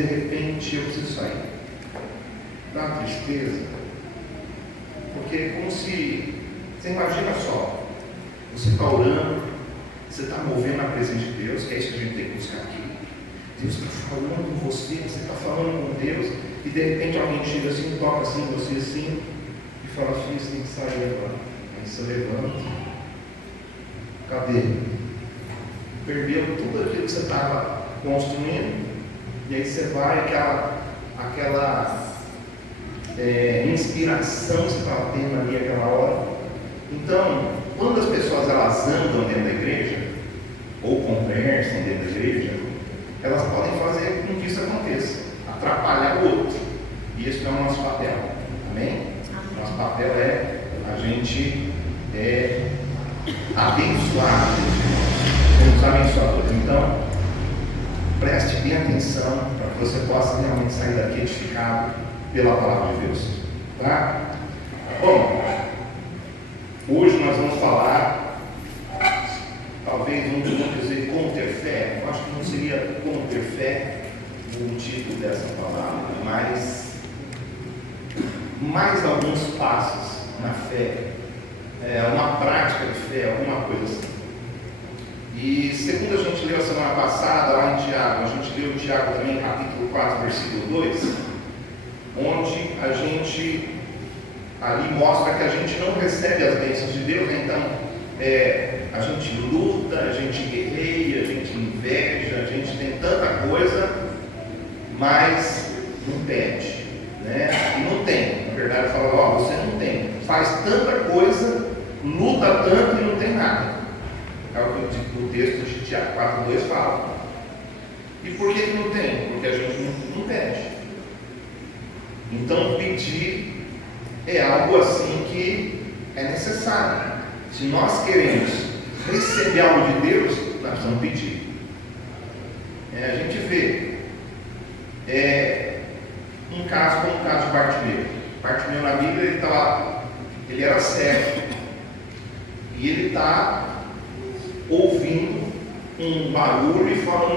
de repente eu preciso sair. Dá uma tristeza, porque é como se, você imagina só, você está orando, você está movendo a presença de Deus, que é isso que a gente tem que buscar aqui. Deus está falando com você está falando com Deus, e de repente alguém chega assim, toca assim, você assim, e fala assim, você tem que sair agora. Aí você levanta, cadê? Perdeu tudo aquilo que você estava construindo, e aí você vai, aquela inspiração que você estava tendo ali aquela hora. Então, quando as pessoas elas andam dentro da igreja, ou conversam dentro da igreja, elas podem fazer com que isso aconteça, atrapalhar o outro, e esse não é o nosso papel, amém? Nosso papel é a gente abençoar, somos abençoadores. Então, preste bem atenção para que você possa realmente sair daqui edificado pela palavra de Deus, tá? Bom, hoje nós vamos falar, talvez não dizer como ter fé, eu acho que não seria como ter fé o título dessa palavra, mas mais alguns passos na fé, uma prática de fé, alguma coisa assim. E segundo a gente leu a semana passada lá em Tiago, a gente leu em Tiago também capítulo 4, versículo 2, onde a gente ali mostra que a gente não recebe as bênçãos de Deus, né? Então a gente luta, a gente guerreia, a gente inveja, a gente tem tanta coisa, mas não pede, né? E não tem, na verdade fala, você não tem, faz tanta coisa, luta tanto e não tem nada. É o que o texto de Tiago 4,2 fala. E por que não tem? Porque a gente não pede. Então pedir é algo assim que é necessário. Se nós queremos receber algo de Deus, nós precisamos pedir. A gente vê um caso como o caso de Bartimeu. Bartimeu na Bíblia ele era cego. E ele está ouvindo um barulho e falando,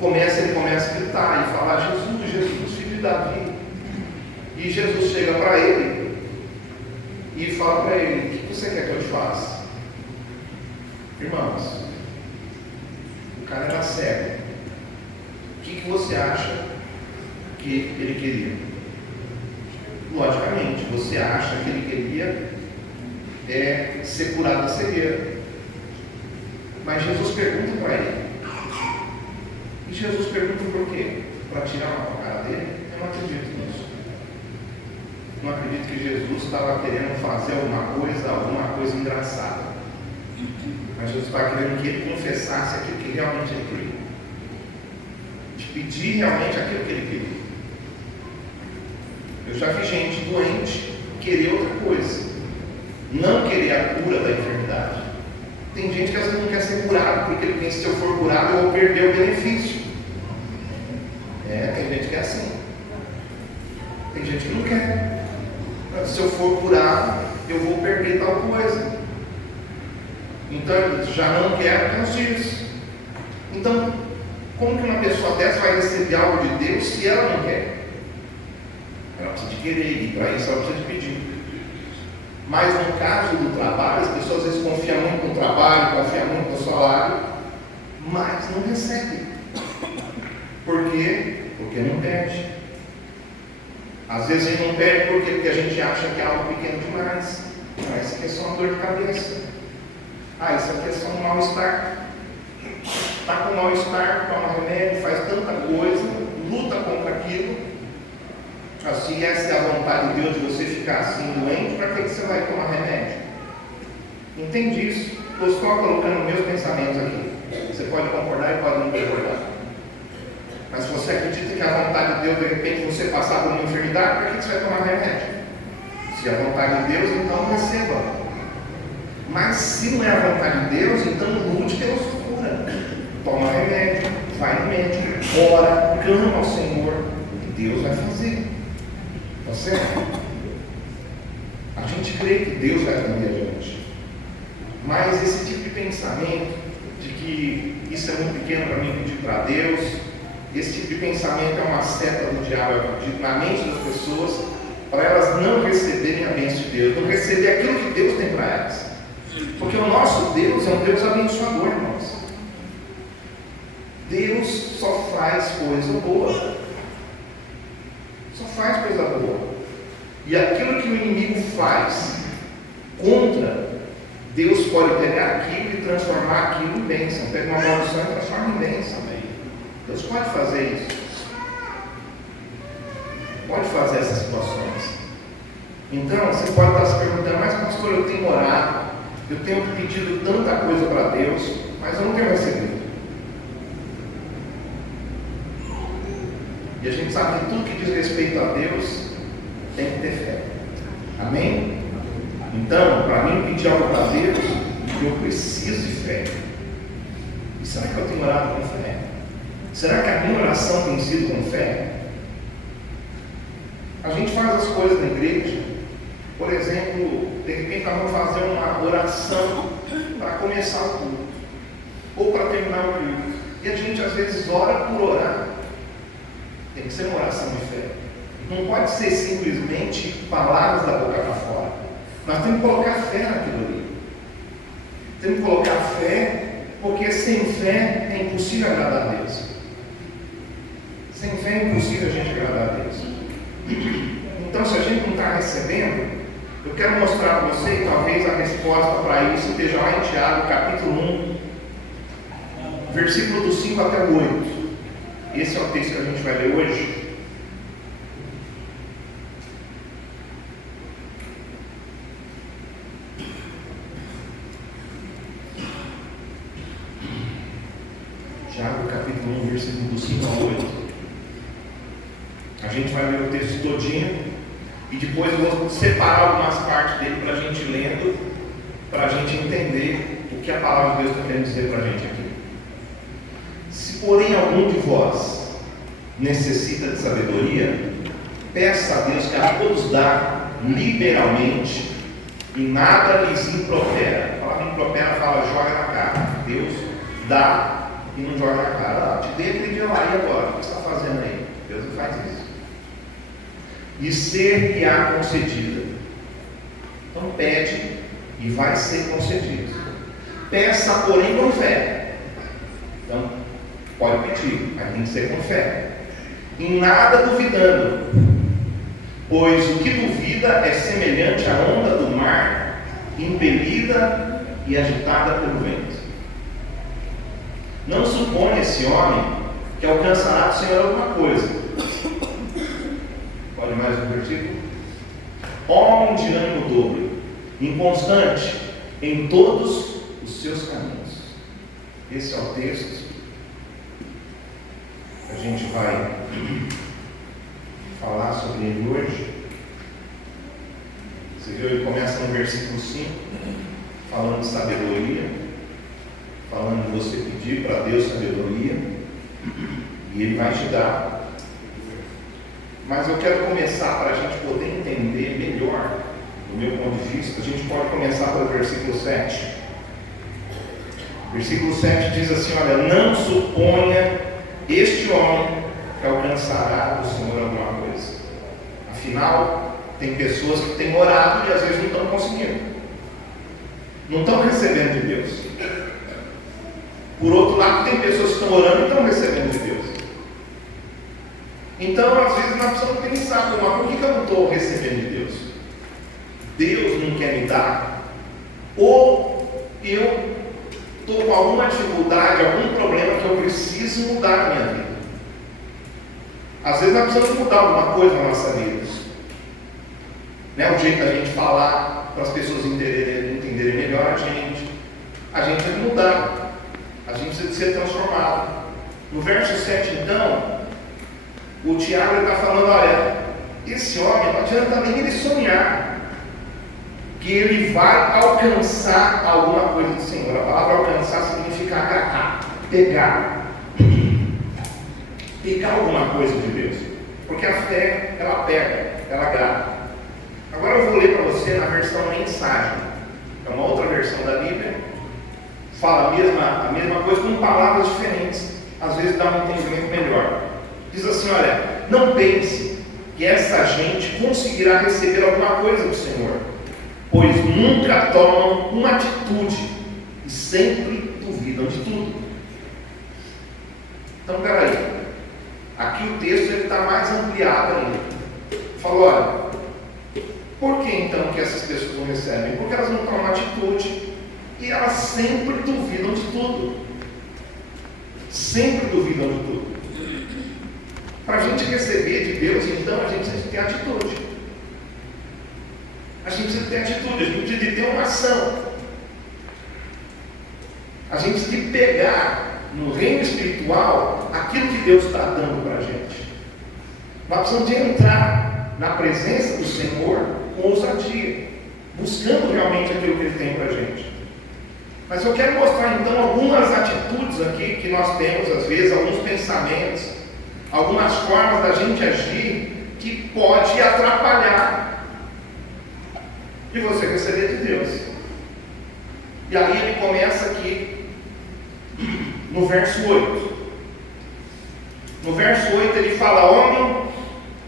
ele começa a gritar e falar, Jesus, filho de Davi. E Jesus chega para ele e fala para ele, o que você quer que eu te faça? Irmãos, o cara era cego. O que você acha que ele queria? Logicamente, você acha que ele queria ser curado da cegueira. Mas Jesus pergunta para ele. E Jesus pergunta por quê? Para tirar uma com a cara dele? Eu não acredito nisso. Não acredito que Jesus estava querendo fazer alguma coisa engraçada. Mas Jesus estava querendo que ele confessasse aquilo que realmente ele queria. De pedir realmente aquilo que ele queria. Eu já vi gente doente querer outra coisa. Não querer a cura da enfermidade. Tem gente que às vezes não quer ser curado, porque ele pensa que se eu for curado eu vou perder o benefício. Tem gente que é assim. Tem gente que não quer. Se eu for curado, eu vou perder tal coisa. Então, já não quero isso. Então, como que uma pessoa dessa vai receber algo de Deus se ela não quer? Ela precisa de querer, e para isso ela precisa de pedir. Mas no caso do trabalho, as pessoas às vezes confiam muito no trabalho, confiam muito no salário, mas não recebem. Por quê? Porque não pede. Às vezes a gente não pede porque a gente acha que é algo pequeno demais. Isso aqui é só uma dor de cabeça. Isso aqui é só um mal-estar. Está com mal-estar, toma remédio, faz tanta coisa, luta contra aquilo. Se essa é a vontade de Deus de você ficar assim doente, para que você vai tomar remédio? Entende isso? Estou só colocando meus pensamentos aqui. Você pode concordar e pode não concordar. Mas se você acredita que a vontade de Deus, de repente, você passar por uma enfermidade, para que você vai tomar remédio? Se é a vontade de Deus, então receba. Mas se não é a vontade de Deus, então lute pela sua cura. Toma remédio, vai no médico, ora, clama ao Senhor, e Deus vai fazer. Tá certo? A gente crê que Deus vai atender a gente. Mas esse tipo de pensamento, de que isso é muito pequeno para mim pedir para Deus, Esse tipo de pensamento é uma seta do diabo na mente das pessoas, para elas não receberem a bênção de Deus, não receber aquilo que Deus tem para elas. Porque o nosso Deus é um Deus abençoador, irmãos. Deus só faz coisa boa. Só faz coisa boa. E aquilo que o inimigo faz contra, Deus pode pegar aquilo e transformar aquilo em bênção. Pega uma maldição e transforma em bênção. Deus pode fazer isso. Pode fazer essas situações. Então, você pode estar se perguntando, mas pastor, eu tenho orado, eu tenho pedido tanta coisa para Deus, mas eu não tenho recebido. E a gente sabe que tudo que diz respeito a Deus tem que ter fé. Amém? Então, para mim pedir algo para Deus, eu preciso de fé. E será que eu tenho orado com fé? Será que a minha oração tem sido com fé? A gente faz as coisas na igreja. Por exemplo, de repente nós vamos fazer uma oração para começar o culto, ou para terminar o culto. E a gente às vezes ora por orar. Tem que ser uma oração de fé. Não pode ser simplesmente palavras da boca para fora. Nós temos que colocar fé naquilo ali. Temos que colocar fé, porque sem fé é impossível agradar a Deus. Sem fé é impossível a gente agradar a Deus. Então, se a gente não está recebendo, eu quero mostrar para você, talvez a resposta para isso esteja lá em Tiago, capítulo 1, versículo do 5 até o 8. Esse é o texto que a gente vai ler hoje. Tiago, capítulo 1, versículo do 5 ao 8. A gente vai ler o texto todinho e depois eu vou separar algumas partes dele para a gente lendo, para a gente entender o que a palavra de Deus está querendo dizer para a gente aqui. Se porém algum de vós necessita de sabedoria, peça a Deus que a todos dá liberalmente e nada lhes impropera. A palavra impropera fala joga na cara. Deus dá e não joga na cara. Te dei aquele dia lá e agora? O que você está fazendo aí? Deus não faz isso. E ser-lhe-á concedida. Então pede e vai ser concedido. Peça, porém, com fé. Então, pode pedir, mas tem que ser com fé. Em nada duvidando, pois o que duvida é semelhante à onda do mar, impelida e agitada pelo vento. Não supõe esse homem que alcançará do Senhor alguma coisa. Pode mais um versículo? Homem de ânimo dobre, inconstante em todos os seus caminhos. Esse é o texto que a gente vai falar sobre ele hoje. Você viu, ele começa no versículo 5, falando de sabedoria, falando de você pedir para Deus sabedoria, e Ele vai te dar. Mas eu quero começar, para a gente poder entender melhor, do meu ponto de vista, a gente pode começar pelo versículo 7. Versículo 7 diz assim: olha, não suponha este homem que alcançará do Senhor alguma coisa. Afinal, tem pessoas que têm orado e às vezes não estão conseguindo, não estão recebendo de Deus. Por outro lado, tem pessoas que estão orando e estão recebendo de Deus. Então, às vezes, nós precisamos pensar, mas por que eu não estou recebendo de Deus? Deus não quer me dar? Ou eu estou com alguma dificuldade, algum problema que eu preciso mudar na minha vida? Às vezes, nós precisamos mudar alguma coisa na nossa vida. Né? O jeito da gente falar, para as pessoas entenderem melhor a gente tem que mudar. A gente precisa ser transformado. No verso 7, então, o Tiago está falando: olha, esse homem não adianta nem ele sonhar que ele vai alcançar alguma coisa do Senhor. A palavra alcançar significa agarrar, pegar alguma coisa de Deus, porque a fé, ela pega, ela agarra. Agora eu vou ler para você na versão Mensagem, é uma outra versão da Bíblia, fala a mesma coisa com palavras diferentes, às vezes dá um entendimento melhor. não pense que essa gente conseguirá receber alguma coisa do Senhor, pois nunca tomam uma atitude e sempre duvidam de tudo. Então, peraí, aqui o texto está mais ampliado ainda. Falou, olha, por que então que essas pessoas não recebem? Porque elas não tomam atitude e elas sempre duvidam de tudo. Sempre duvidam de tudo. Para a gente receber de Deus, então, a gente precisa ter atitude. A gente precisa ter atitude, a gente precisa ter uma ação. A gente precisa pegar no reino espiritual aquilo que Deus está dando para a gente. Nós precisamos de entrar na presença do Senhor com ousadia, buscando realmente aquilo que Ele tem para a gente. Mas eu quero mostrar então algumas atitudes aqui que nós temos às vezes, alguns pensamentos, algumas formas da gente agir que pode atrapalhar de você receber de Deus. E aí ele começa aqui no verso 8. No verso 8 ele fala: homem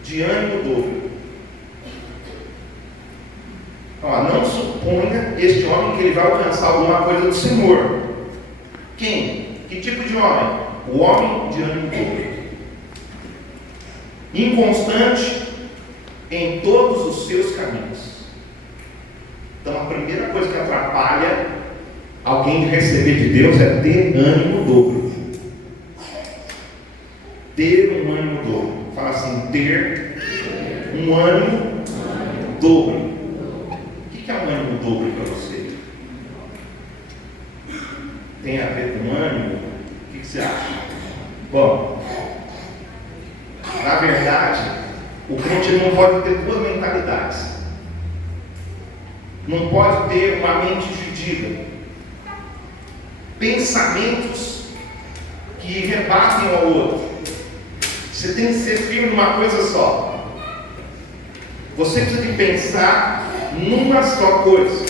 de ânimo dobre. Não suponha este homem que ele vai alcançar alguma coisa do Senhor. Quem? Que tipo de homem? O homem de ânimo dobre, inconstante em todos os seus caminhos. Então a primeira coisa que atrapalha alguém de receber de Deus é ter ânimo dobro. Ter um ânimo dobro. Fala assim: ter um ânimo dobro. O que é um ânimo dobro para você? Tem a ver com ânimo? O que você acha? Bom, na verdade, o crente não pode ter duas mentalidades. Não pode ter uma mente dividida. Pensamentos que rebatem um ao outro. Você tem que ser firme numa coisa só. Você precisa de pensar numa só coisa.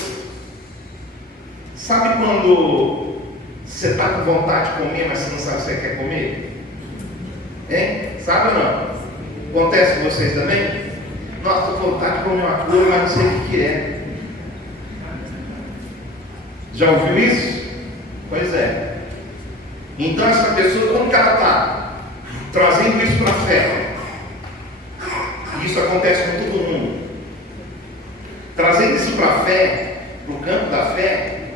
Sabe quando você está com vontade de comer, mas você não sabe se você quer comer? Hein? Sabe ou não? Acontece com vocês também? Nossa, estou com vontade de comer uma coisa, mas não sei o que é. Já ouviu isso? Pois é. Então essa pessoa, como que ela está trazendo isso para a fé? Isso acontece com todo mundo. Trazendo isso para a fé, para o campo da fé,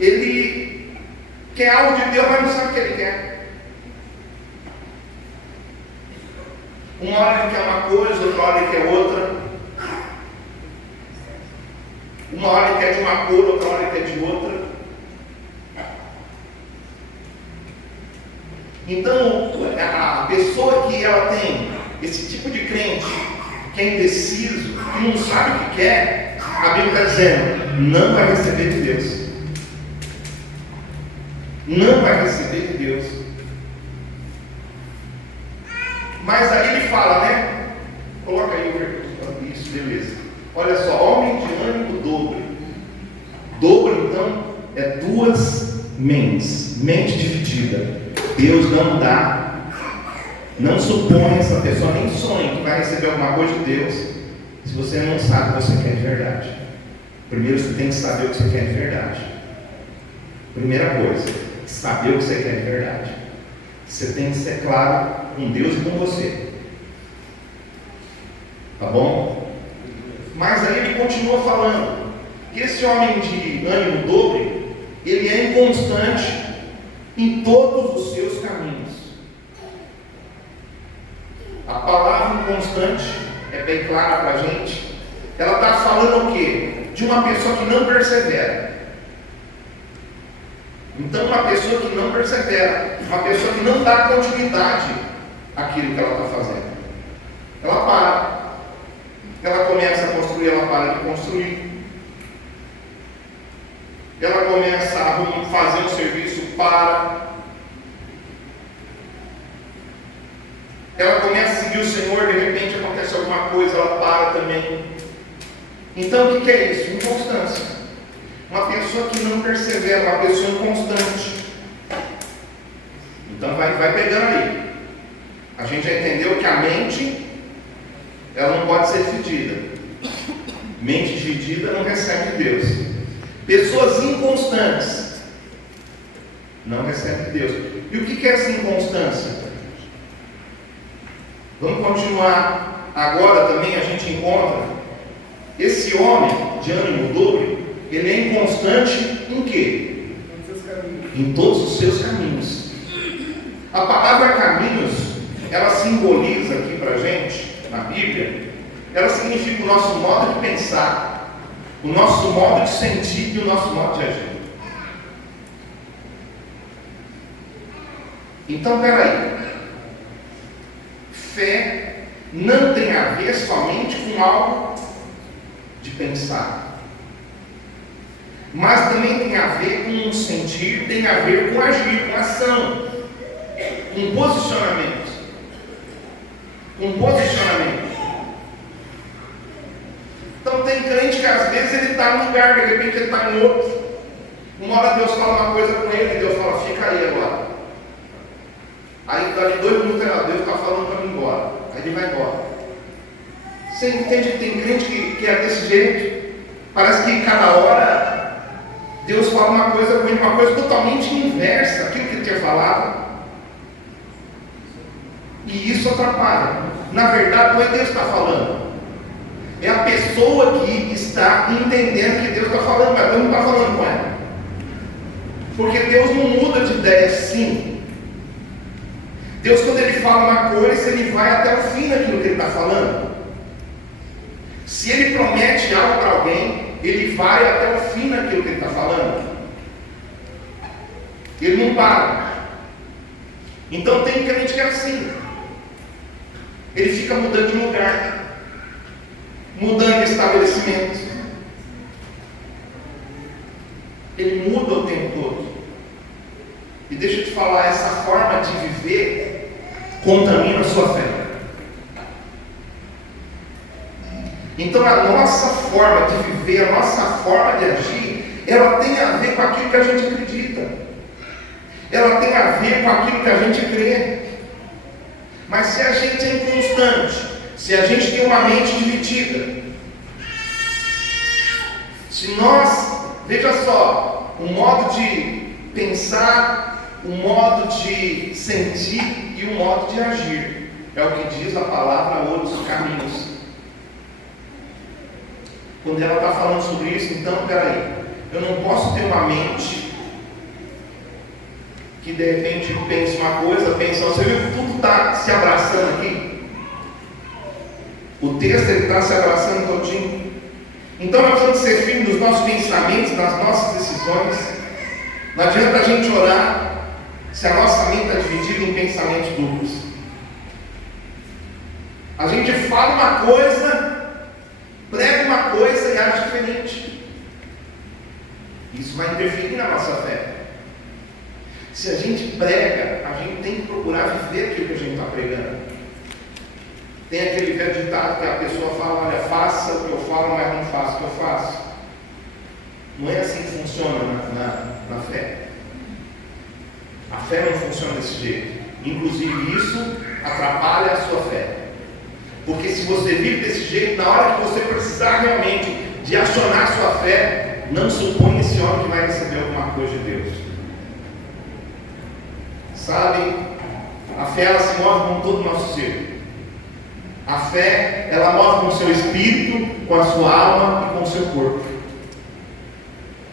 ele quer algo de Deus, mas não sabe o que ele quer. Uma hora ele quer uma coisa, outra hora ele quer outra. Uma hora ele quer de uma cor, outra hora ele quer de outra. Então, a pessoa que ela tem esse tipo de crente, que é indeciso, que não sabe o que quer, a Bíblia está dizendo, não vai receber de Deus. Não vai receber de Deus. Mas aí ele fala, né? Coloca aí o versículo. Isso, beleza. Olha só, homem de ânimo dobre. Dobro, então, é duas mentes. Mente dividida. Deus não dá. Não suponha essa pessoa, nem sonhe que vai receber alguma coisa de Deus, se você não sabe o que você quer de verdade. Primeiro você tem que saber o que você quer de verdade. Primeira coisa, saber o que você quer de verdade. Você tem que ser claro com Deus e com você. Tá bom? Mas aí ele continua falando que esse homem de ânimo dobre, ele é inconstante em todos os seus caminhos. A palavra inconstante é bem clara para a gente. Ela está falando o quê? De uma pessoa que não persevera. Então, uma pessoa que não persevera, uma pessoa que não dá continuidade àquilo que ela está fazendo. Ela para. Ela começa a construir, ela para de construir. Ela começa a fazer um serviço, para. Ela começa a seguir o Senhor, de repente acontece alguma coisa, ela para também. Então o que é isso? Inconstância. Uma pessoa que não persevera, uma pessoa inconstante. Então vai pegando aí. A gente já entendeu que a a mente, ela não pode ser dividida. Mente dividida não recebe de Deus. Pessoas inconstantes não recebem de Deus. E o que é essa inconstância? Vamos continuar. Agora também a gente encontra esse homem de ânimo dobre. Ele é inconstante em quê? Em todos os seus caminhos. A palavra caminhos, ela simboliza aqui para a gente, na Bíblia, ela significa o nosso modo de pensar, o nosso modo de sentir e o nosso modo de agir. Então, peraí. Fé não tem a ver somente com algo de pensar, mas também tem a ver com um sentir, tem a ver com agir, com ação, com posicionamento. Com posicionamento. Então tem crente que às vezes ele está num lugar, de repente ele está em outro. Uma hora Deus fala uma coisa com ele, e Deus fala, fica aí agora. Aí dali 2 minutos, Deus está falando para mim ir embora. Aí ele vai embora. Você entende que tem crente que é desse jeito? Parece que cada hora Deus fala uma coisa com ele, uma coisa totalmente inversa àquilo que ele tinha falado. E isso atrapalha. Na verdade, não é Deus que está falando. É a pessoa que está entendendo que Deus está falando, mas Deus não está falando com ela. Porque Deus não muda de ideia assim. Deus, quando Ele fala uma coisa, Ele vai até o fim daquilo que Ele está falando. Se Ele promete algo para alguém, Ele vai até o fim daquilo que Ele está falando. Ele não para. Então tem crente que é assim. Ele fica mudando de lugar, mudando de estabelecimento. Ele muda o tempo todo. E deixa eu te falar, essa forma de viver contamina a sua fé. Então a nossa forma de viver, a nossa forma de agir, ela tem a ver com aquilo que a gente acredita. Ela tem a ver com aquilo que a gente crê. Mas se a gente é inconstante, se a gente tem uma mente dividida, se nós, veja só, o modo de pensar, o modo de sentir e o modo de agir, é o que diz a palavra outros caminhos. Quando ela está falando sobre isso, então, peraí, eu não posso ter uma mente que de repente pensa uma coisa, pensa, você viu que tudo está se abraçando aqui? O texto está se abraçando todinho. Então nós vamos ser firmes nos nossos pensamentos, nas nossas decisões. Não adianta a gente orar se a nossa mente está dividida em pensamentos duplos. A gente fala uma coisa, prega uma coisa e age diferente. Isso vai interferir na nossa fé. Se a gente prega, a gente tem que procurar viver aquilo que a gente está pregando. Tem aquele velho ditado que a pessoa fala, olha, faça o que eu falo, mas não faça o que eu faço. Não é assim que funciona na fé. A fé não funciona desse jeito. Inclusive isso atrapalha a sua fé. Porque se você vive desse jeito, na hora que você precisar realmente de acionar a sua fé, não suponha esse homem que vai receber alguma coisa de Deus. Sabe, a fé ela se move com todo o nosso ser. A fé ela move com o seu espírito, com a sua alma e com o seu corpo.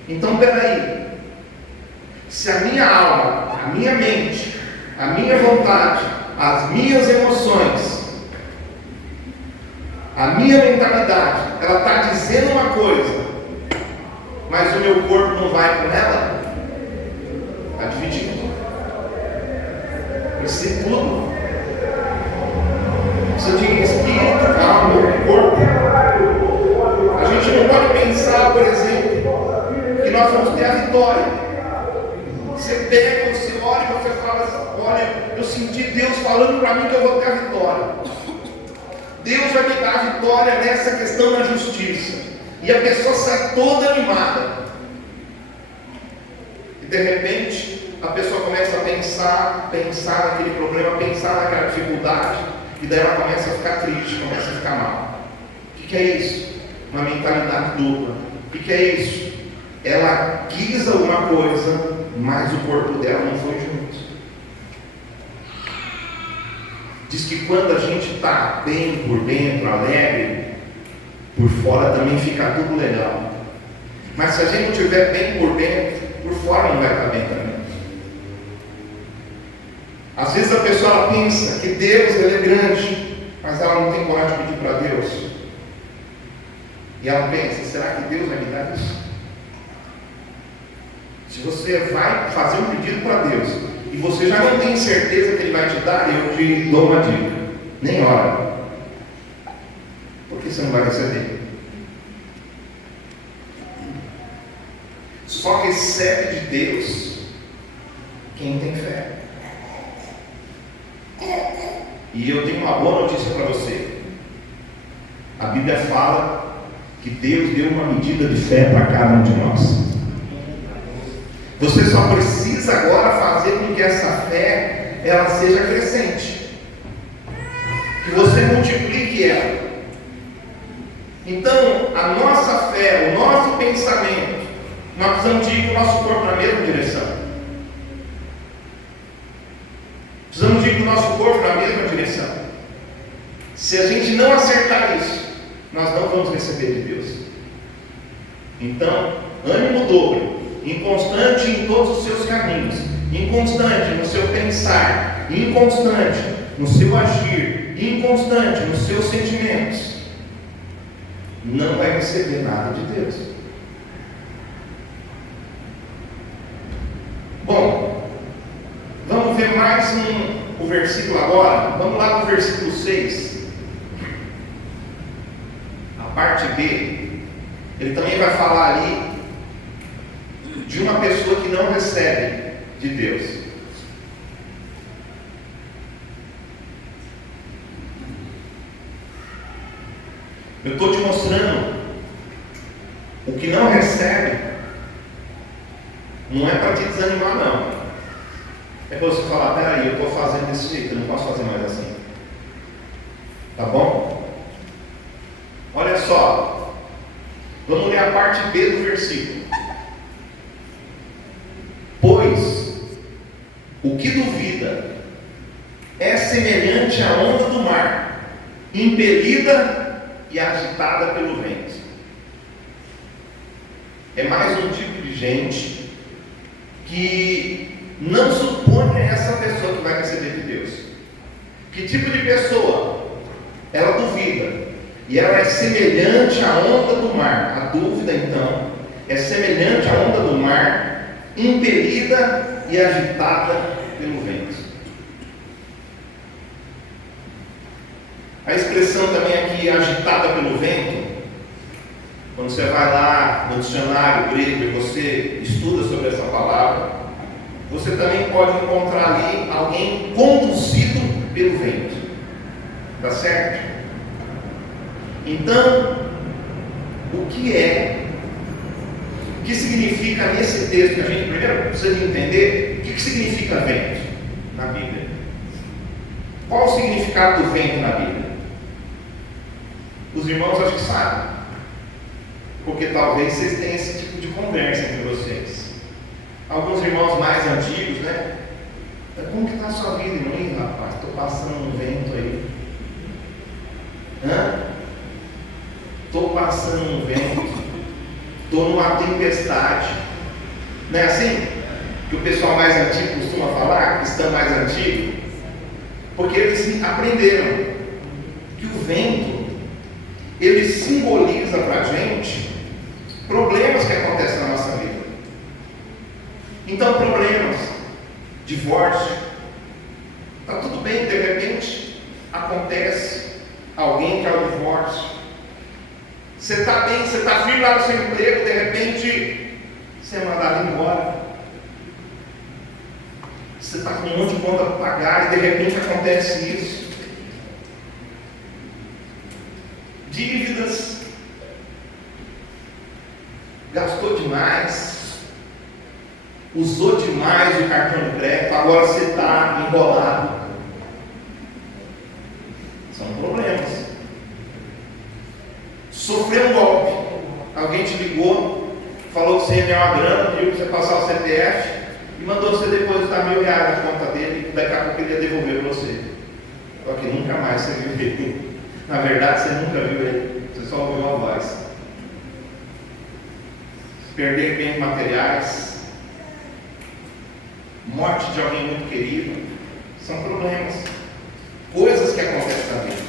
Então peraí, se a minha alma, a minha mente, a minha vontade, as minhas emoções, a minha mentalidade, ela está dizendo uma coisa, mas o meu corpo não vai com ela, está dividido. Precisa de tudo. Precisa de espírito, alma e corpo. A gente não pode pensar, por exemplo, que nós vamos ter a vitória. Você pega, você olha e você fala assim, olha, eu senti Deus falando para mim que eu vou ter a vitória. Deus vai me dar a vitória nessa questão da justiça. E a pessoa sai toda animada. E de repente, a pessoa começa a pensar naquele problema, pensar naquela dificuldade, e daí ela começa a ficar triste, começa a ficar mal. O que é isso? Uma mentalidade dupla. O que é isso? Ela quis alguma coisa, mas o corpo dela não foi junto. Diz que quando a gente está bem por dentro, alegre, por fora também fica tudo legal. Mas se a gente não estiver bem por dentro, por fora não vai estar bem também. Às vezes a pessoa ela pensa que Deus ele é grande, mas ela não tem coragem de pedir para Deus. E ela pensa, será que Deus vai me dar isso? Se você vai fazer um pedido para Deus e você já não tem certeza que Ele vai te dar, eu te dou uma dica: nem ora, porque você não vai receber. Só recebe de Deus quem tem fé. E eu tenho uma boa notícia para você. A Bíblia fala que Deus deu uma medida de fé para cada um de nós. Você só precisa agora fazer com que essa fé ela seja crescente, que você multiplique ela. Então, a nossa fé, o nosso pensamento, nós precisamos ir com o nosso corpo na mesma direção. Precisamos ir com o nosso corpo na mesma direção. Se a gente não acertar isso, nós não vamos receber de Deus. Então, ânimo dobro, inconstante em todos os seus caminhos, inconstante no seu pensar, inconstante no seu agir, inconstante nos seus sentimentos, não vai receber nada de Deus. Bom, vamos ver mais o versículo agora. Vamos lá no versículo 6. A parte B. Ele também vai falar ali de uma pessoa que não recebe de Deus. Eu estou te mostrando o que não recebe. Não é para te desanimar, não. É para você falar, peraí, eu estou fazendo desse jeito, eu não posso fazer mais assim. Tá bom? Olha só. Vamos ler a parte B do versículo. Pois o que duvida é semelhante à onda do mar, impelida e agitada pelo vento. É mais um tipo de gente que não supõe essa pessoa que vai receber de Deus. Que tipo de pessoa? Ela duvida. E ela é semelhante à onda do mar. A dúvida, então, é semelhante à onda do mar, impelida e agitada pelo vento. A expressão também aqui, agitada pelo vento, quando você vai lá no dicionário grego e você estuda sobre essa palavra, você também pode encontrar ali alguém conduzido pelo vento. Tá certo? Então, o que significa nesse texto? A gente primeiro precisa de entender o que significa vento na Bíblia. Qual o significado do vento na Bíblia? Os irmãos acho que sabem, porque talvez vocês tenham esse tipo de conversa entre vocês. Alguns irmãos mais antigos, né? Como que está a sua vida, irmão? Ih, rapaz, estou passando um vento aí. Estou passando um vento. Estou numa tempestade. Não é assim que o pessoal mais antigo costuma falar, cristão mais antigo? Porque eles aprenderam que o vento, ele simboliza para a gente problemas que acontecem na nossa vida. Então, problemas, divórcio, está tudo bem, de repente acontece, alguém quer o divórcio. Você está bem, você está firme lá no seu emprego, de repente você é mandado embora. Você está com um monte de conta para pagar e de repente acontece isso. Dívidas, gastou demais, usou demais o cartão de crédito, agora você está embolado. São problemas. Sofreu um golpe. Alguém te ligou, falou que você ia ganhar uma grana, pediu para você passar o CPF e mandou você depositar R$1.000 na conta dele e daqui a pouco ele ia devolver para você. Só que nunca mais você viu ele. Na verdade, você nunca viu ele. Você só ouviu a voz. Perder bens materiais, morte de alguém muito querido, são problemas, coisas que acontecem na vida.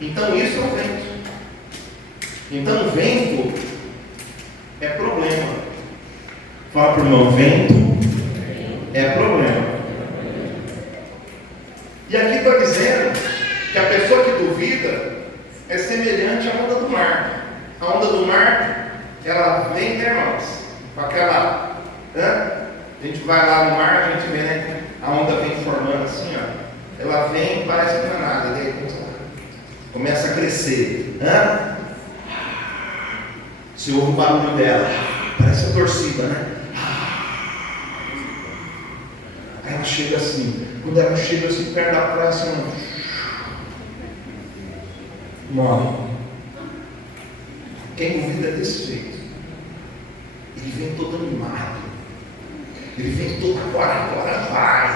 Então isso é o vento. Então o vento é problema. Fala para o irmão, vento é problema. E aqui está dizendo que a pessoa que duvida é semelhante à onda do mar. A onda do mar, ela vem, irmãos, com aquela, a gente vai lá no mar, a gente vê, né? A onda vem formando assim, ó. Ela vem, parece que não é nada, daí começa a crescer. Você ouve o barulho dela, parece a torcida, né? Aí ela chega assim, quando ela chega assim perto da praia, assim, morre. Quem duvida é desse jeito. Ele vem todo animado. Ele vem todo, agora vai.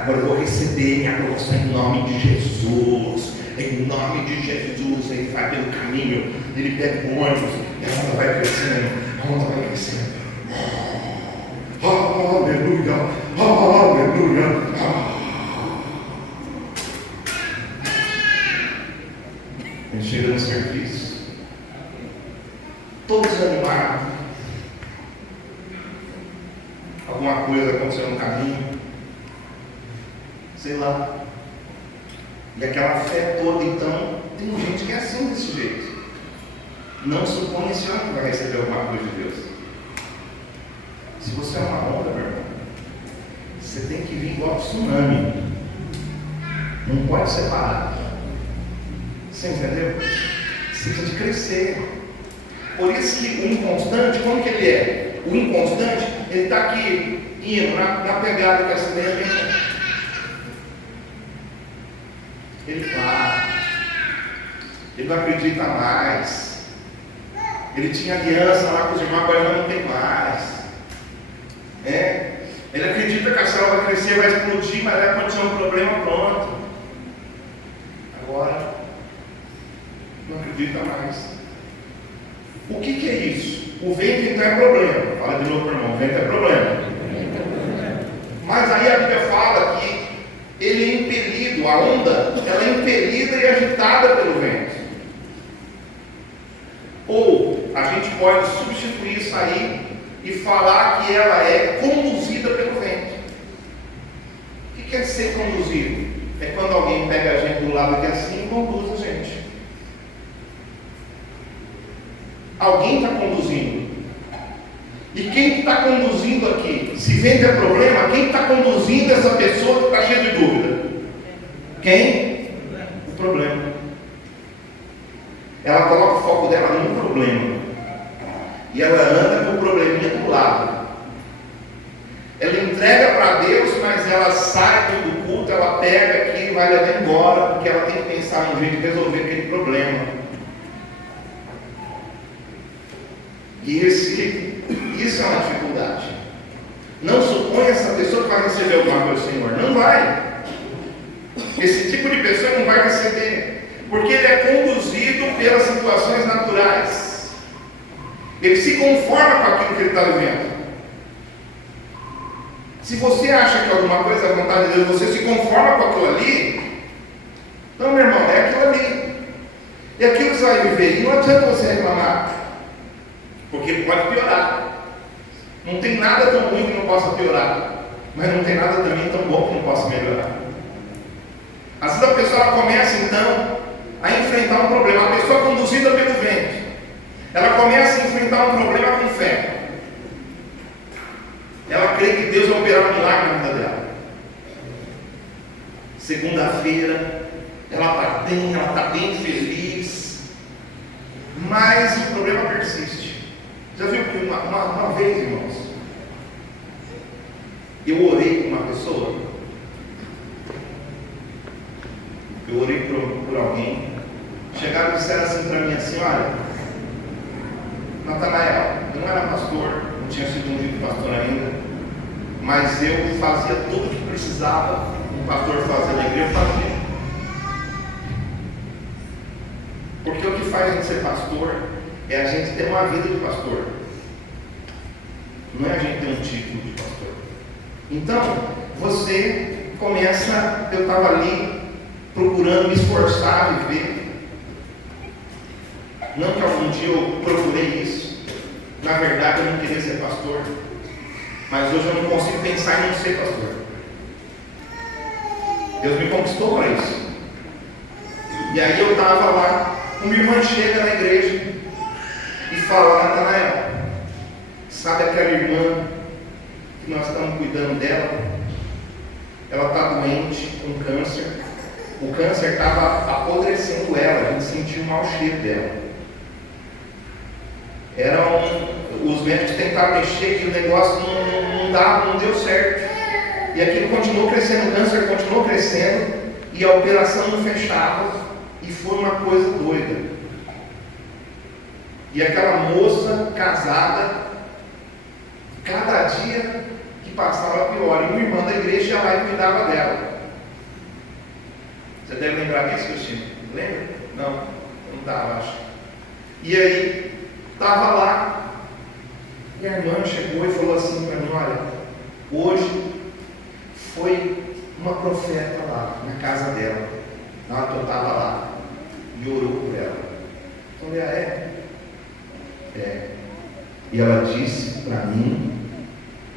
Agora eu vou receber minha promoção em nome de Jesus. Em nome de Jesus. Ele vai pelo caminho, ele pega o ônibus, e a onda vai crescendo. Aleluia. Ele chega no serviço, todo desanimado. Alguma coisa aconteceu no caminho, sei lá. E aquela fé toda, então, tem gente que é assim desse jeito. Não supõe esse homem que vai receber alguma coisa de Deus. Se você é uma onda, meu irmão, você tem que vir igual tsunami. Não pode ser parado. Você entendeu? Você tem que crescer. Por isso que o inconstante, como que ele é? O inconstante, ele está aqui, indo na pegada que a semente. Ele para. Ele não acredita mais. Ele tinha aliança lá com os irmãos, agora não tem mais. Ele acredita que a célula vai crescer, vai explodir, mas vai acontecer um problema, pronto. Agora não acredita mais. O que é isso? O vento então é problema. Fala de novo, irmão, o vento é problema. Mas aí a Bíblia fala que ele é impelido, a onda, ela é impelida e agitada pelo vento. Ou a gente pode substituir isso aí e falar que ela é conduzida pelo vento. O que quer ser conduzido? É quando alguém pega a gente do lado aqui assim e conduz a gente. Alguém está conduzindo. E quem está conduzindo aqui? Se vento é problema, quem está conduzindo essa pessoa que está cheia de dúvida? Quem? O problema. Ela coloca o foco dela no problema. E ela anda com o probleminha do lado. Ela entrega para Deus, mas ela sai do culto, ela pega aqui e vai levar embora, porque ela tem que pensar num jeito de resolver aquele problema. E isso é uma dificuldade. Não suponha essa pessoa que vai receber alguma coisa do Senhor. Não vai. Esse tipo de pessoa não vai receber. Porque ele é conduzido pelas situações naturais. Ele se conforma com aquilo que ele está vivendo. Se você acha que alguma coisa é a vontade de Deus, você se conforma com aquilo ali, então, meu irmão, é aquilo ali. E aquilo que você vai viver. E não adianta você reclamar. Porque pode piorar. Não tem nada tão ruim que não possa piorar. Mas não tem nada também tão bom que não possa melhorar. Às vezes a pessoa começa então a enfrentar um problema. A pessoa conduzida pelo vento, ela começa a enfrentar um problema com fé. Ela crê que Deus vai operar um milagre na vida dela. Segunda-feira, ela está bem feliz. Mas o problema persiste. Já viu que uma vez, irmãos, eu orei com uma pessoa Eu orei por alguém. Chegaram e disseram assim para mim assim: olha, Natanael, eu não era pastor, não tinha sido ungido pastor ainda, mas eu fazia tudo o que precisava um pastor fazer na igreja, eu fazia. Porque o que faz a gente ser pastor é a gente ter uma vida de pastor, não é a gente ter um título de pastor. Então, você começa, eu estava ali procurando me esforçar a viver. Não que algum dia eu procurei isso, na verdade eu não queria ser pastor, mas hoje eu não consigo pensar em não ser pastor. Deus me conquistou para isso. E aí eu estava lá, uma irmã chega na igreja e fala: Natanael, sabe aquela irmã que nós estamos cuidando dela? Ela está doente com câncer. O câncer estava apodrecendo ela, a gente sentiu um mau cheiro dela. Os médicos tentaram mexer e o negócio não deu certo. E aquilo continuou crescendo, o câncer continuou crescendo e a operação não fechava. E foi uma coisa doida. E aquela moça casada, cada dia que passava pior. E uma irmã da igreja ia lá e cuidava dela. Você deve lembrar disso, Cristina? Lembra? Não estava, acho. E aí, estava lá, e a irmã chegou e falou assim para mim: olha, hoje foi uma profeta lá na casa dela, eu estava lá, e orou por ela. Eu falei: ah, é? É. E ela disse para mim,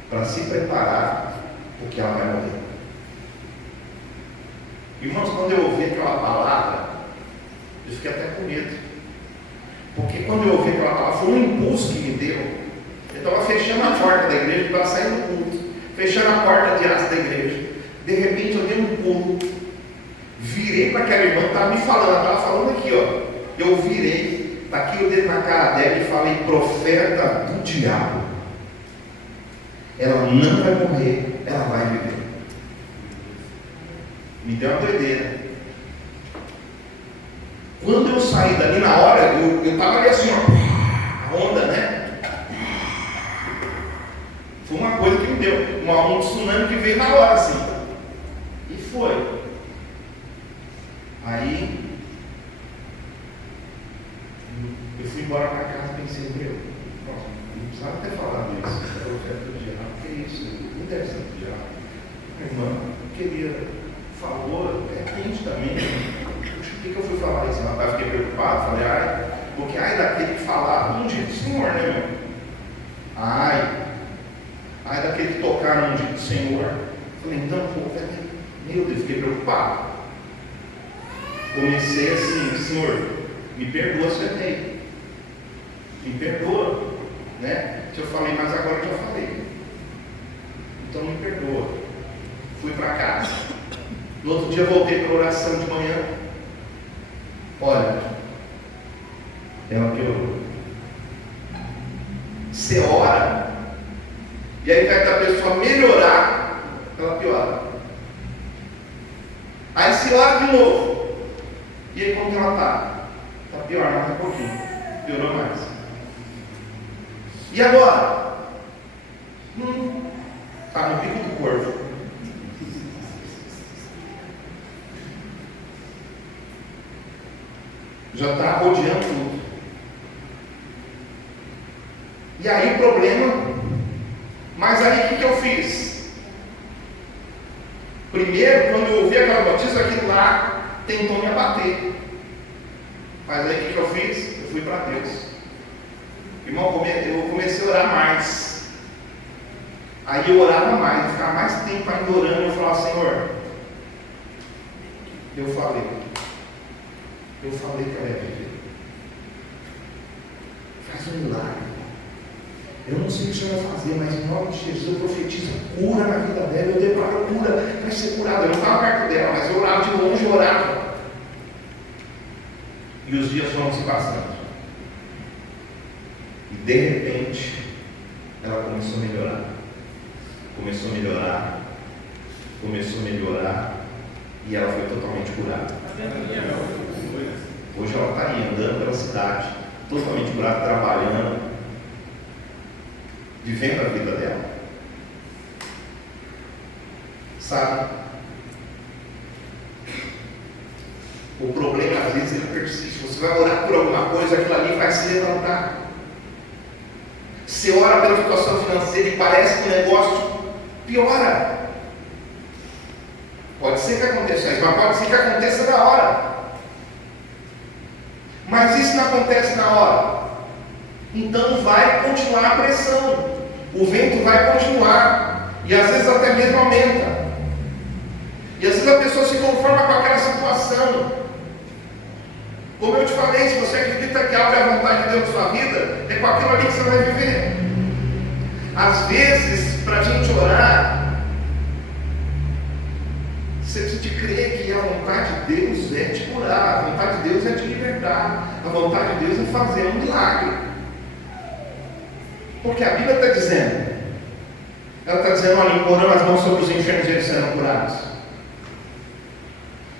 para se preparar, porque ela vai morrer. Irmãos, quando eu ouvi aquela palavra, eu fiquei até com medo. Porque quando eu ouvi aquela palavra, foi um impulso que me deu. Eu estava fechando a porta da igreja, estava saindo do culto, fechando a porta de aço da igreja. De repente eu dei um pulo, virei para aquela irmã que estava me falando, ela estava falando aqui, ó. Eu virei, aqui o dedo na cara dela e falei: profeta do diabo. Ela não vai morrer, ela vai viver. Me deu uma doideira. Quando eu saí dali, na hora, eu estava ali assim, ó, a onda, né? Foi uma coisa que me deu, um tsunami que veio na hora, assim. E foi. Aí, eu fui embora para casa e pensei: não precisava ter falado isso, é profeta do diabo, que é isso? Não deve ser do diabo. A irmã falou, é quente também. Por que eu fui falar isso? Eu fiquei preocupado, falei: porque daquele que falar ungido do Senhor, né, meu? Daquele que tocar no ungido do Senhor. Falei: então, meu Deus, fiquei preocupado. Comecei assim: Senhor, me perdoa se eu errei. Me perdoa, né? Se eu falei, mas agora eu já falei. Então me perdoa. Fui para casa. No outro dia voltei para a oração de manhã. Olha, ela piorou. Você ora, e aí vai da pessoa melhorar, ela piora. Aí se ora de novo, e aí como que ela está? Está pior, mais um pouquinho. Piorou mais. E agora? Está no pico do corvo. Já está rodeando tudo. E aí o problema, mas aí o que eu fiz? Primeiro, quando eu ouvi aquela notícia, aquilo lá tentou me abater. Mas aí o que eu fiz? Eu fui para Deus. Irmão, eu comecei a orar mais. Aí eu orava mais, eu ficava mais tempo ainda orando. Eu falava: Senhor, eu falei que ela ia viver. Faz um milagre. Eu não sei o que o Senhor vai fazer, mas em nome de Jesus eu profetizo cura na vida dela. Eu declaro cura, vai ser curada. Eu não estava perto dela, mas eu orava de longe, eu orava. E os dias foram se passando. E de repente, ela começou a melhorar. Começou a melhorar. Começou a melhorar. E ela foi totalmente curada. Hoje ela está aí andando pela cidade, totalmente curada, trabalhando, vivendo a vida dela. Sabe? O problema às vezes ele persiste. Você vai orar por alguma coisa, aquilo ali vai se levantar. Você ora pela situação financeira e parece que o negócio piora. Pode ser que aconteça isso, mas pode ser que aconteça na hora. Mas isso não acontece na hora. Então vai continuar a pressão. O vento vai continuar. E às vezes até mesmo aumenta. E às vezes a pessoa se conforma com aquela situação. Como eu te falei, se você acredita que algo é a vontade de Deus na sua vida, é com aquilo ali que você vai viver. Às vezes, para a gente orar, você precisa de crer que a vontade de Deus é te curar, a vontade de Deus é te libertar, a vontade de Deus é fazer um milagre. Porque a Bíblia está dizendo, ela está dizendo, olha, imporão as mãos sobre os enfermos e eles serão curados.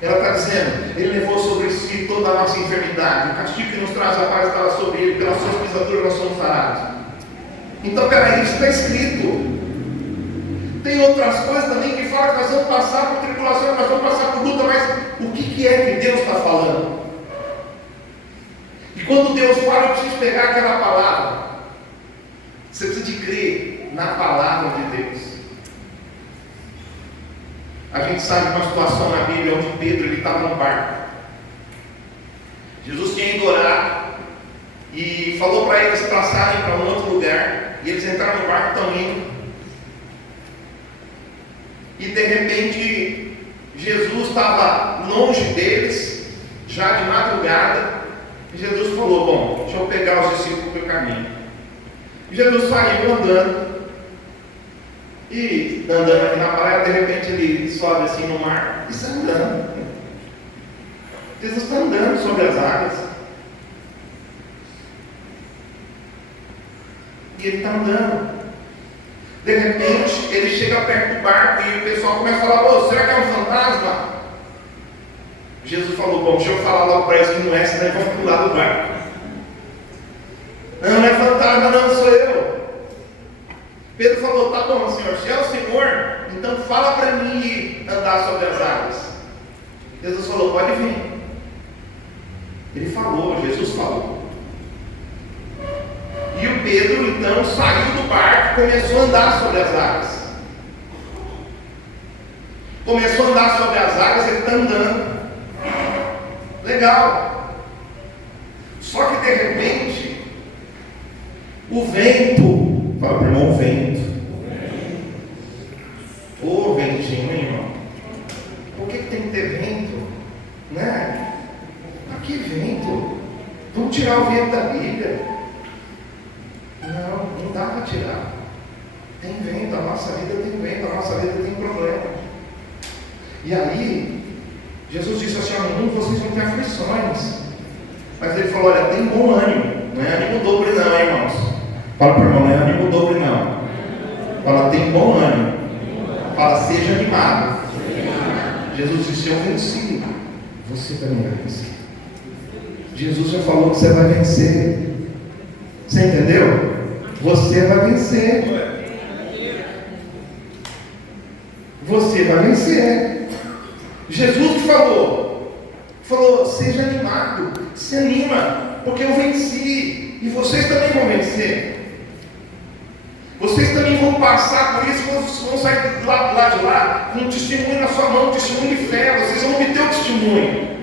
Ela está dizendo, ele levou sobre si toda a nossa enfermidade, o castigo que nos traz a paz estava sobre ele, pelas suas pisaduras nós somos sarados. Então, peraí, isso está escrito. Tem outras coisas também que falam que nós vamos passar por tribulação, nós vamos passar por luta, mas o que é que Deus está falando? E quando Deus fala, eu preciso pegar aquela palavra. Você precisa de crer na palavra de Deus. A gente sabe de uma situação na Bíblia onde Pedro estava no barco. Jesus tinha ido orar e falou para eles passarem para um outro lugar. E eles entraram no barco, estão indo. E de repente Jesus estava longe deles, já de madrugada. E Jesus falou, bom, deixa eu pegar os discípulos pelo caminho. E Jesus saiu andando. E andando aqui na praia, de repente ele sobe assim no mar e está andando. Jesus está andando sobre as águas. E ele está andando. De repente ele chega perto do barco e o pessoal começa a falar, ô, será que é um fantasma? Jesus falou, bom, deixa eu falar logo para eles que não é, senão eles vão pular do barco. Não é fantasma, não, sou eu. Pedro falou, tá bom, Senhor, se é o Senhor, então fala para mim ir andar sobre as águas. Jesus falou, pode vir. Ele falou, Jesus falou. E o Pedro então saiu do barco e começou a andar sobre as águas. Começou a andar sobre as águas, ele está andando. Legal. Só que de repente, o vento, fala para o irmão, o vento. Ô ventinho, hein, irmão? Por que tem que ter vento? Né? Mas que vento? Vamos tirar o vento da Bíblia. Não dá para tirar. Tem vento, a nossa vida tem vento, a nossa vida tem problema. E aí, Jesus disse assim, no mundo vocês vão ter aflições. Mas ele falou, olha, tem bom ânimo. Não é ânimo dobre não, irmãos. Fala para o irmão, não é ânimo dobre não. Fala, tem bom ânimo. Fala, seja animado. Jesus disse, eu venci. Você também vai vencer. Jesus já falou que você vai vencer. Você entendeu? Você vai vencer. Você vai vencer. Jesus te falou, seja animado, se anima, porque eu venci, e vocês também vão vencer. Vocês também vão passar por isso, vão sair do lado de lá com um testemunho na sua mão, um testemunho de fé. Vocês vão obter o testemunho.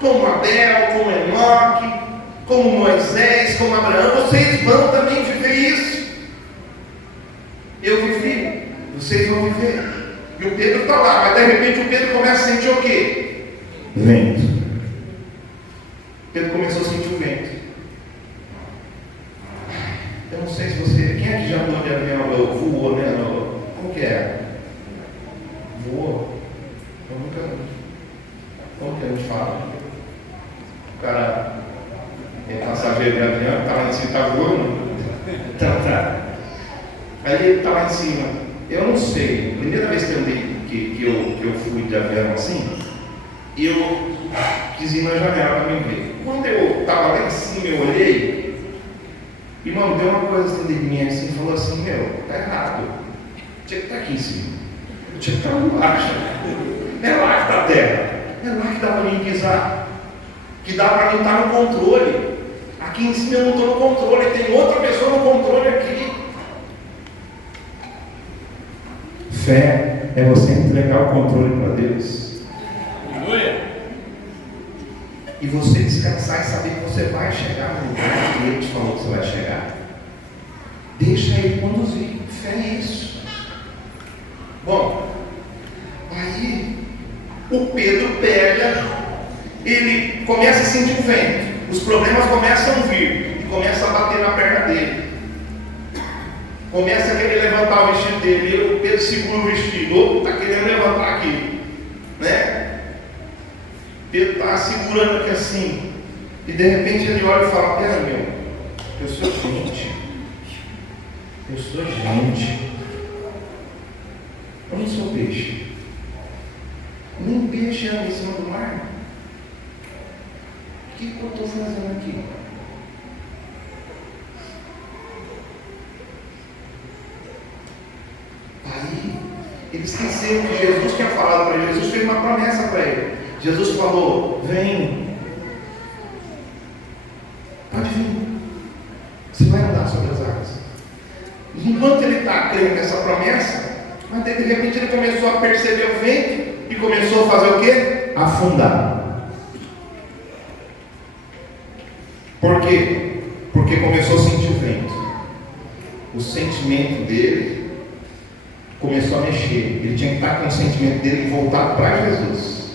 Como Abel, como Enoque, como Moisés, como Abraão, vocês vão também viver isso. Eu vivi, vocês vão viver. E o Pedro está lá, mas de repente o Pedro começa a sentir o quê? Vento. Pedro começou a sentir o vento. Eu não sei se você, quem é que já andou de avião, voou, né? Como que é? Voou? Eu nunca. Como que a gente fala? O cara é passageiro de avião, está lá em cima, está voando. Então tá. Aí ele está lá em cima. Eu não sei, primeira vez que eu andei, que que eu fui de avião assim, eu quis ir na janela para me ver. Quando eu estava lá em cima, eu olhei, irmão, deu uma coisa assim de mim assim, falou assim, meu, tá errado. Tinha que estar aqui em cima. Eu tinha que estar lá embaixo. É lá que está a terra. É lá que dá para mim pisar. Que dá para mim estar no controle. Aqui em cima eu não estou no controle, tem outra pessoa no controle aqui. Fé é você entregar o controle para Deus. Aleluia. E você descansar e saber que você vai chegar no lugar que Ele te falou que você vai chegar. Deixa Ele conduzir. Fé é isso. Bom, aí o Pedro pega, ele começa a sentir o vento. Os problemas começam a vir e começa a bater na perna dele. Começa a querer levantar o vestido dele. E o Pedro segura o vestido. Está querendo levantar aqui, né? Pedro está segurando aqui assim. E de repente ele olha e fala: pera, meu, eu sou gente. Eu sou gente. Eu não sou peixe. Nem peixe anda em cima do mar. O que eu estou fazendo aqui? Aí, ele esqueceu que Jesus tinha falado para ele. Jesus fez uma promessa para ele. Jesus falou: vem, pode vir, você vai andar sobre as águas. E enquanto ele está crendo nessa promessa, mas de repente ele começou a perceber o vento e começou a fazer o quê? Afundar. Por quê? Porque começou a sentir o vento. O sentimento dele começou a mexer. Ele tinha que estar com o sentimento dele voltado para Jesus,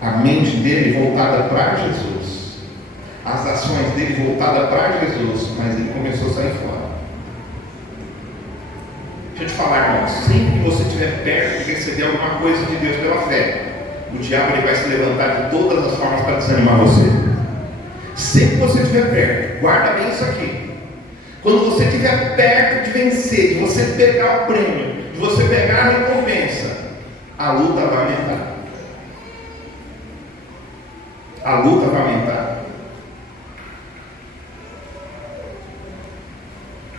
a mente dele voltada para Jesus, as ações dele voltadas para Jesus, mas ele começou a sair fora. Deixa eu te falar, irmão, sempre que você estiver perto de receber alguma coisa de Deus pela fé, o diabo ele vai se levantar de todas as formas para desanimar você. Sempre que você estiver perto, guarda bem isso aqui. Quando você estiver perto de vencer, de você pegar o prêmio, de você pegar a recompensa, a luta vai aumentar. A luta vai aumentar.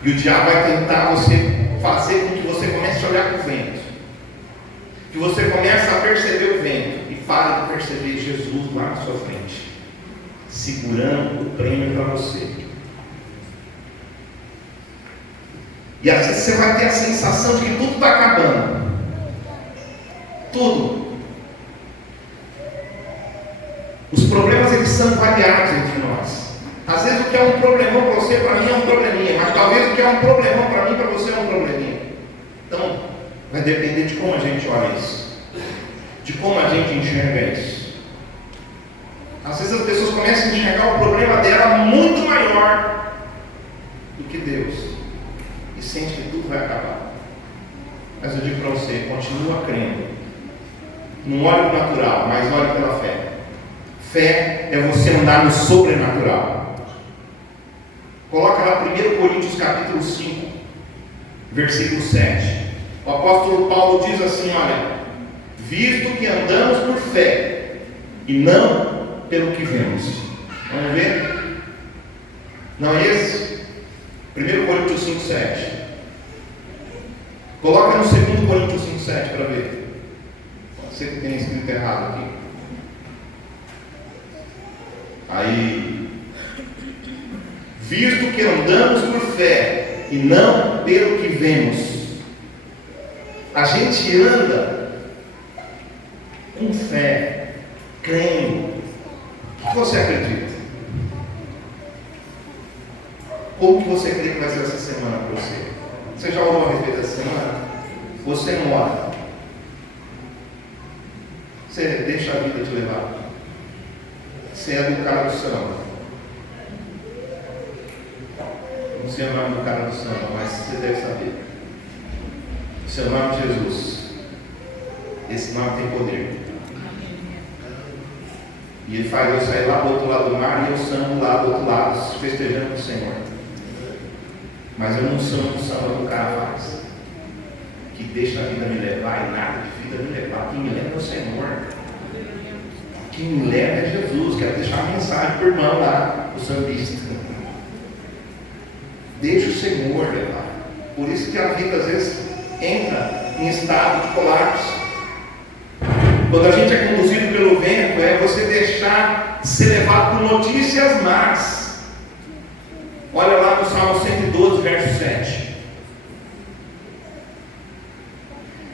E o diabo vai tentar fazer com que você comece a olhar para o vento, que você comece a perceber o vento e pare de perceber Jesus lá na sua frente, segurando o prêmio para você. E às vezes você vai ter a sensação de que tudo está acabando. Tudo. Os problemas eles são variados entre nós. Às vezes o que é um problemão para você, para mim é um probleminha. Mas talvez o que é um problemão para mim, para você é um probleminha. Então, vai depender de como a gente olha isso. De como a gente enxerga isso. Às vezes as pessoas começam a enxergar o problema dela muito maior do que Deus. E sente que tudo vai acabar. Mas eu digo para você, continua crendo. Não olhe para o natural, mas olhe pela fé. Fé é você andar no sobrenatural. Coloca lá 1 Coríntios capítulo 5, versículo 7. O apóstolo Paulo diz assim: olha, visto que andamos por fé e não pelo que vemos. Vamos ver? Não é esse? 1 Coríntios 5, 7. Coloca no 2 Coríntios 5, 7 para ver. Pode ser que tenha escrito errado aqui. Aí, visto que andamos por fé e não pelo que vemos. A gente anda com fé, crendo. O que você acredita? Como que você crê que vai ser essa semana para você? Você já orou a respeito dessa semana? Você não ora. Você deixa a vida te levar. Você é do cara do samba. Não sei o nome do cara do samba, mas você deve saber. O seu nome é Jesus. Esse nome tem poder. E ele faz eu sair lá do outro lado do mar e eu sambo lá do outro lado, festejando o Senhor. Mas eu não sambo o samba que o cara faz, que deixa a vida me levar e nada de vida me levar. Quem me leva é o Senhor. Quem me leva é Jesus. Quero deixar uma mensagem para o irmão lá, o sambista. Deixa o Senhor levar. Por isso que a vida às vezes entra em estado de colapso. Quando a gente é conduzido pelo vento, é você deixar ser levado por notícias más. Olha lá no Salmo 112, verso 7.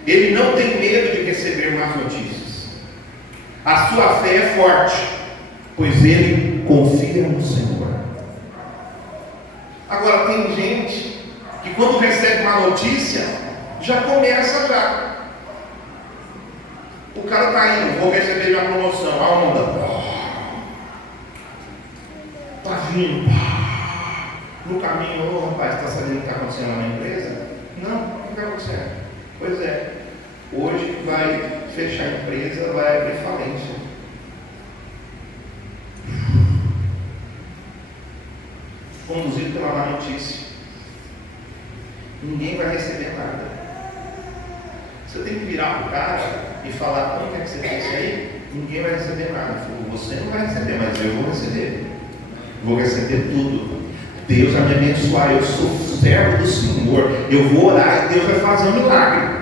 Ele não tem medo de receber más notícias. A sua fé é forte, pois ele confia no Senhor. Agora tem gente que quando recebe uma notícia, já começa já. O cara está indo, vou receber minha promoção, a onda. Está vindo. No caminho, rapaz, está sabendo o que está acontecendo lá na empresa? Não, o que está acontecendo? Pois é, hoje vai fechar a empresa, vai abrir falência. Conduzido pela má notícia. Ninguém vai receber nada. Você tem que virar para o cara e falar: como é que você fez isso aí? Ninguém vai receber nada. Ele falou: você não vai receber, mas eu vou receber. Vou receber tudo. Deus vai me abençoar. Eu sou servo do Senhor. Eu vou orar e Deus vai fazer um milagre.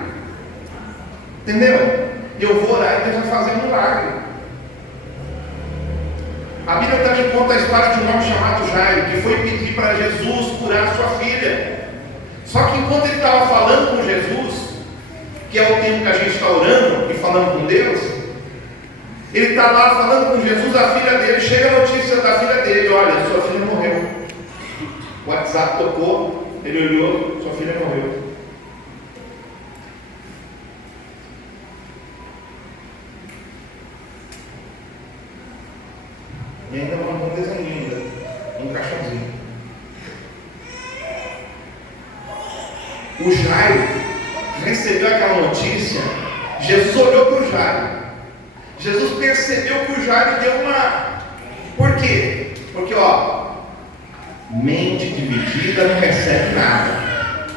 Entendeu? Eu vou orar e Deus vai fazer um milagre. A Bíblia também conta a história de um homem chamado Jairo, que foi pedir para Jesus curar sua filha. Só que enquanto ele estava falando com Jesus, que é o tempo que a gente está orando e falando com Deus, ele está lá falando com Jesus, a filha dele, chega a notícia da filha dele: olha, sua filha morreu. O WhatsApp tocou, ele olhou, sua filha morreu. E ainda mandou um desenho, um caixãozinho. O Jairo recebeu aquela notícia. Jesus olhou para o Jairo. Jesus percebeu que o Jairo deu uma... Por quê? Porque, mente dividida não recebe nada.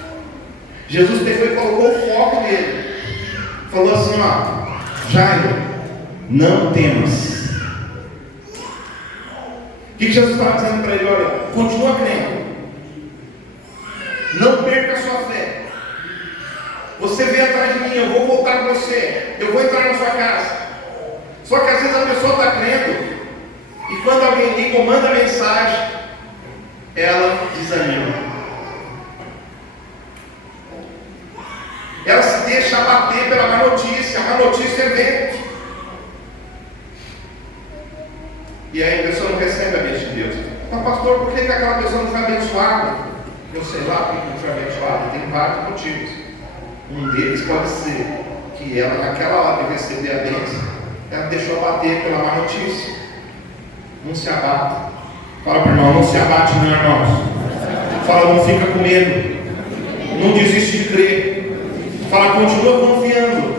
Jesus pegou e colocou o foco dele. Falou assim: Jairo, não temas. O que Jesus estava dizendo para ele? Olha, continua crendo. Não perca a sua fé. Você vem atrás de mim, eu vou voltar com você. Eu vou entrar na sua casa. Só que às vezes a pessoa está crendo, e quando alguém comanda a mensagem, ela desanima. Ela se deixa abater pela má notícia. A má notícia é vento. E aí a pessoa não recebe a bênção de Deus. Mas pastor, por que aquela pessoa não foi abençoada? Eu sei lá porque não foi abençoada. Tem vários motivos. Um deles pode ser que ela, naquela hora de receber a bênção, ela deixou abater pela má notícia. Não se abata. Fala para o irmão: não se abate, não, irmãos. Fala: não fica com medo. Não desiste de crer. Fala: continua confiando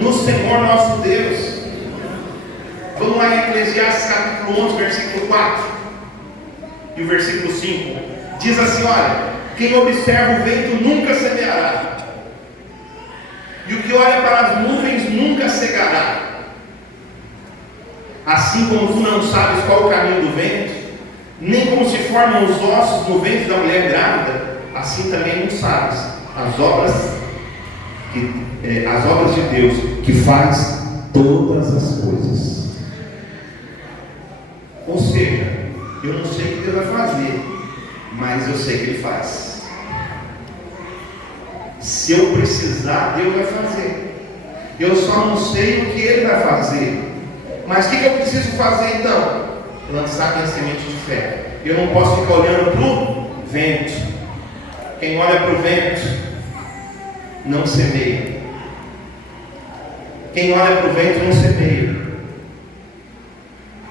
no Senhor nosso Deus. Vamos lá em Eclesiastes capítulo 11, versículo 4 e o versículo 5. Diz assim: olha, quem observa o vento nunca semeará, e o que olha para as nuvens nunca cegará. Assim como tu não sabes qual é o caminho do vento, nem como se formam os ossos no ventre da mulher grávida, assim também não sabes as obras de Deus, que faz todas as coisas. Ou seja, eu não sei o que Deus vai fazer, mas eu sei que Ele faz. Se eu precisar, Deus vai fazer. Eu só não sei o que Ele vai fazer. Mas o que eu preciso fazer então? Lançar minha semente de fé. Eu não posso ficar olhando para o vento. Quem olha para o vento não semeia. Quem olha para o vento não semeia.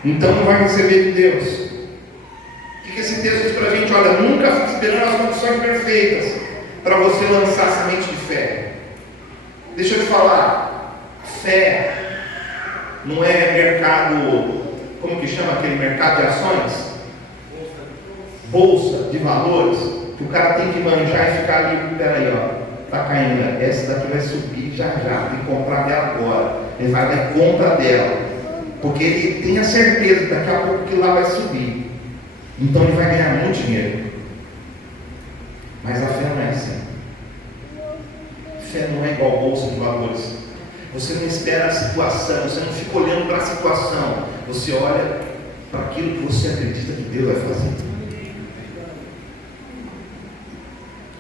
Então não vai receber de Deus. O que esse texto diz para a gente? Olha, nunca fique esperando as condições perfeitas para você lançar a semente de fé. Deixa eu te falar, fé não é mercado, como que chama aquele mercado de ações? Bolsa de valores, que o cara tem que manjar e ficar ali, peraí, está caindo, essa daqui vai subir já, tem que comprar dela agora. Ele vai dar conta dela, porque ele tem a certeza que daqui a pouco que lá vai subir. Então ele vai ganhar muito dinheiro. Mas a fé não é assim. Fé não é igual bolsa de valores. Você não espera a situação, você não fica olhando para a situação, você olha para aquilo que você acredita que Deus vai fazer.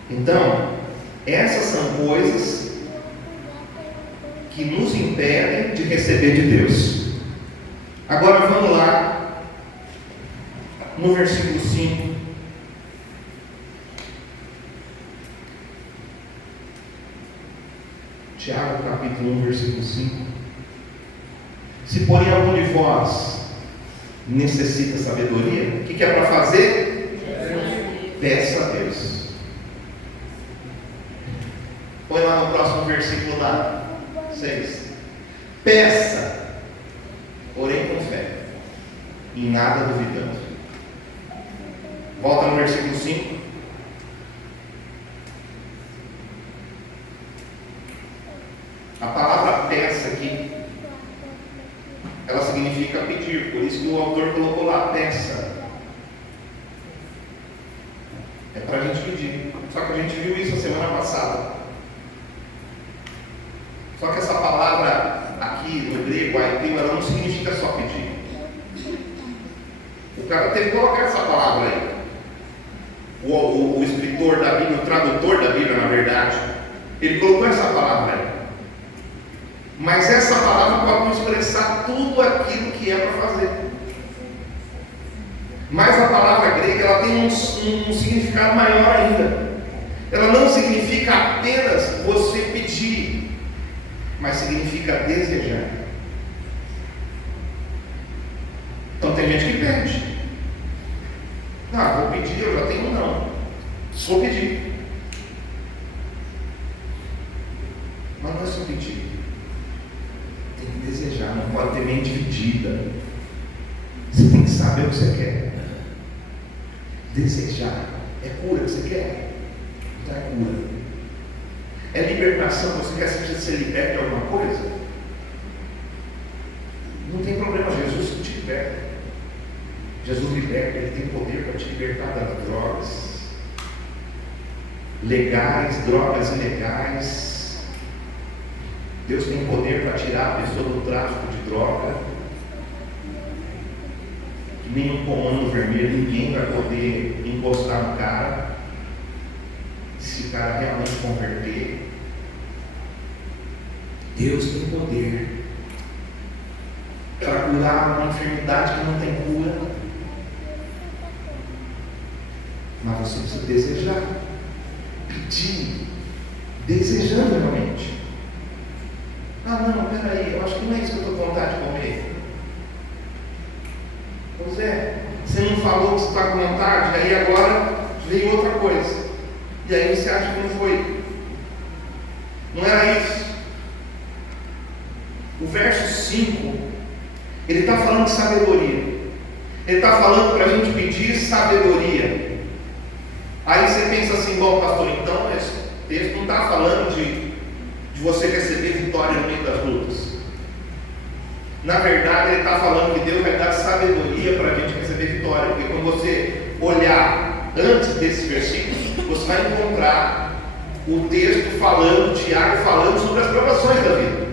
Então, essas são coisas que nos impedem de receber de Deus. Agora vamos lá no versículo 5. Tiago capítulo 1, versículo 5. Se porém algum de vós necessita sabedoria, o que é para fazer? Peça a Deus. Põe lá no próximo versículo lá, 6. Peça, porém com fé, em nada duvidando. Volta no versículo 5. A palavra peça aqui, ela significa pedir, por isso que o autor colocou lá peça. É para a gente pedir. Só que a gente viu isso a semana passada. Só que essa palavra aqui no grego, aiteu, ela não significa só pedir. O cara teve que colocar essa palavra aí. O escritor da Bíblia, o tradutor da Bíblia, na verdade, ele colocou essa palavra aí. Mas essa palavra pode nos expressar tudo aquilo que é para fazer. Mas a palavra grega, ela tem um significado maior ainda. Ela não significa apenas você pedir, mas significa desejar. Então tem gente que pede. Vou pedir, eu já tenho não. Vou pedir. Mas não é só pedir. Tem que desejar, não pode ter mente dividida. Você tem que saber o que você quer. Desejar. É cura que você quer? Então é cura. É libertação, você quer ser liberto de alguma coisa? Não tem problema, Jesus te liberta. Jesus liberta, Ele tem poder para te libertar das drogas legais, drogas ilegais. Deus tem poder para tirar a pessoa do tráfico de droga. Que nem um comando vermelho, ninguém vai poder encostar no cara, se o cara realmente converter. Deus tem poder para curar uma enfermidade que não tem cura. Mas você precisa desejar, pedir, desejando realmente. Não, peraí, eu acho que não é isso que eu estou com vontade de comer. Pois é, você não falou que você está com vontade, aí agora veio outra coisa. E aí você acha que não foi. Não era isso. O verso 5, ele está falando de sabedoria. Ele está falando para a gente pedir sabedoria. Aí você pensa assim, bom pastor, então esse texto não está falando de você receber vitória no meio das lutas. Na verdade, ele está falando que Deus vai dar sabedoria para a gente receber vitória. Porque quando você olhar antes desse versículo, você vai encontrar o texto falando, Tiago falando sobre as provações da vida.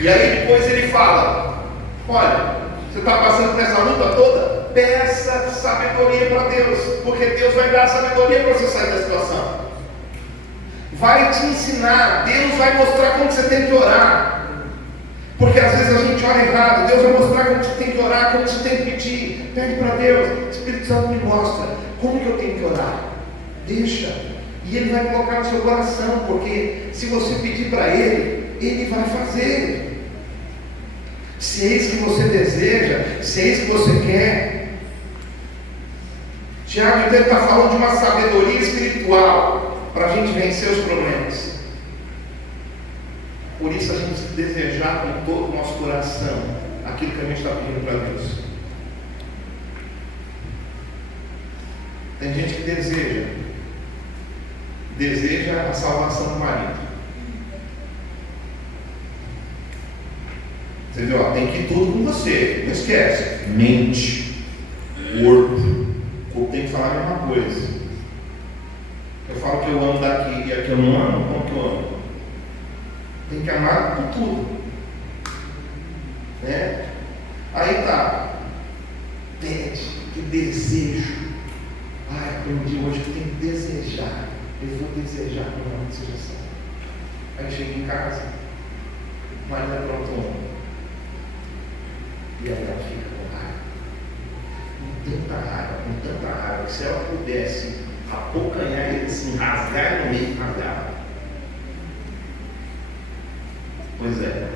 E aí depois ele fala, olha, você está passando por essa luta toda? Peça sabedoria para Deus, porque Deus vai dar sabedoria para você sair da situação. Vai te ensinar, Deus vai mostrar como você tem que orar. Porque às vezes a gente ora errado. Deus vai mostrar como você tem que orar, como você tem que pedir. Pede para Deus, o Espírito Santo me mostra como que eu tenho que orar. Deixa, e Ele vai colocar no seu coração, porque se você pedir para Ele, Ele vai fazer. Se é isso que você deseja, se é isso que você quer. Tiago então está falando de uma sabedoria espiritual para a gente vencer os problemas. Por isso a gente precisa desejar com todo o nosso coração aquilo que a gente está pedindo para Deus. Tem gente que deseja deseja a salvação do marido. Você viu? Tem que ir tudo com você. Não esquece. Mente, corpo. O corpo tem que falar a mesma coisa. Eu falo que eu amo daqui e aqui eu não amo. Como que eu amo? Tem que amar por tudo. Né? Aí tá. Pede, que desejo. Aprendi hoje que tem que desejar. Eu vou desejar com uma desejação. Aí chega em casa, mas não é pronto. E aí ela fica com tanta raiva, que se ela pudesse abocanhar ele assim, rasgar no meio, rasgava. Pois é.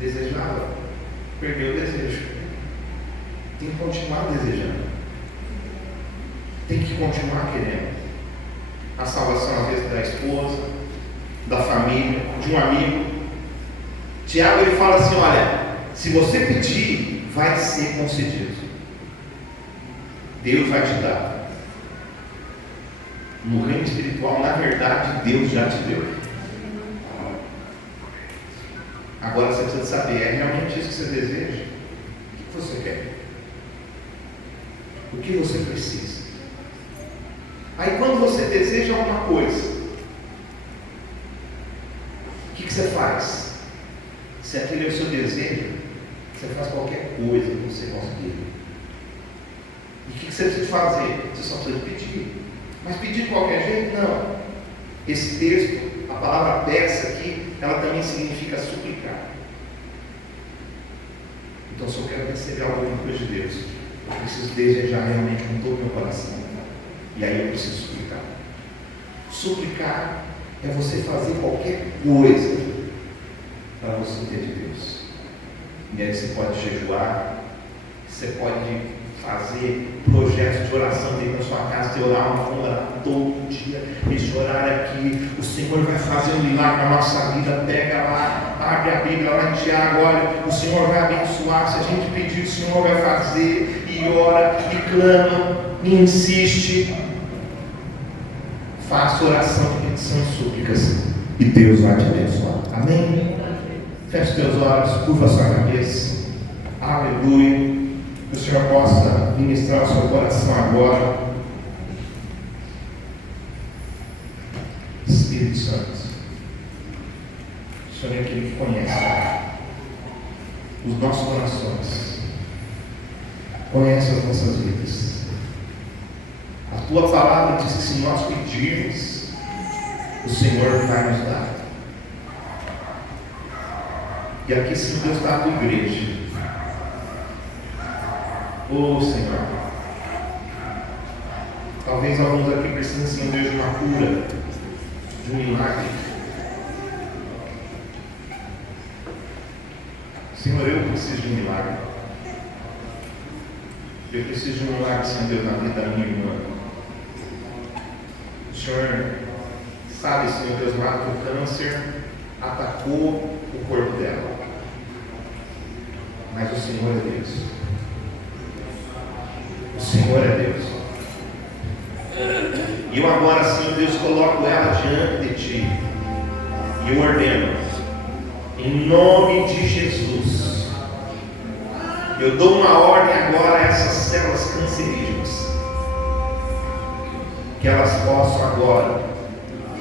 Desejava, perdeu o desejo. Tem que continuar desejando. Tem que continuar querendo. A salvação, às vezes, da esposa, da família, de um amigo. Tiago, ele fala assim, olha, se você pedir, vai ser concedido. Deus vai te dar. No reino espiritual, na verdade, Deus já te deu. Agora você precisa saber, é realmente isso que você deseja? O que você quer? O que você precisa? Aí quando você deseja alguma coisa, o que você faz? Se aquele é o seu desejo, você faz qualquer coisa que você conseguir. E o que você precisa fazer? Você só precisa pedir. Mas pedir de qualquer jeito? Não. Esse texto, a palavra peça aqui, ela também significa suplicar. Então, se eu quero receber alguma coisa de Deus, eu preciso desejar realmente com todo o meu coração. E aí eu preciso suplicar. Suplicar é você fazer qualquer coisa para você ter de Deus. E aí você pode jejuar, você pode fazer projetos de oração dentro da sua casa, você orar todo dia, esse horário aqui, o Senhor vai fazer um milagre na nossa vida. Pega lá, abre a Bíblia lá em Tiago, olha, o Senhor vai abençoar, se a gente pedir, o Senhor vai fazer, e ora, e clama, e insiste. Faça oração de petição e súplicas, e Deus vai te abençoar. Amém? Feche os teus olhos, curva a sua cabeça. Aleluia. Que o Senhor possa ministrar o seu coração agora. Espírito Santo, o Senhor é aquele que conhece os nossos corações, conhece as nossas vidas. A tua palavra diz que se nós pedirmos, o Senhor vai nos dar. E aqui sim Deus está a tua igreja. Oh Senhor, talvez alguns aqui precisem, Senhor, de uma cura, de um milagre. Senhor, eu preciso de um milagre. Eu preciso de um milagre, Senhor Deus, na vida da minha irmã. O Senhor sabe, Senhor Deus, lá que o câncer atacou o corpo dela. Mas o Senhor é Deus. O Senhor é Deus. E eu agora, Senhor Deus, coloco ela diante de Ti. E eu ordeno, em nome de Jesus, eu dou uma ordem agora a essas células cancerígenas, que elas possam agora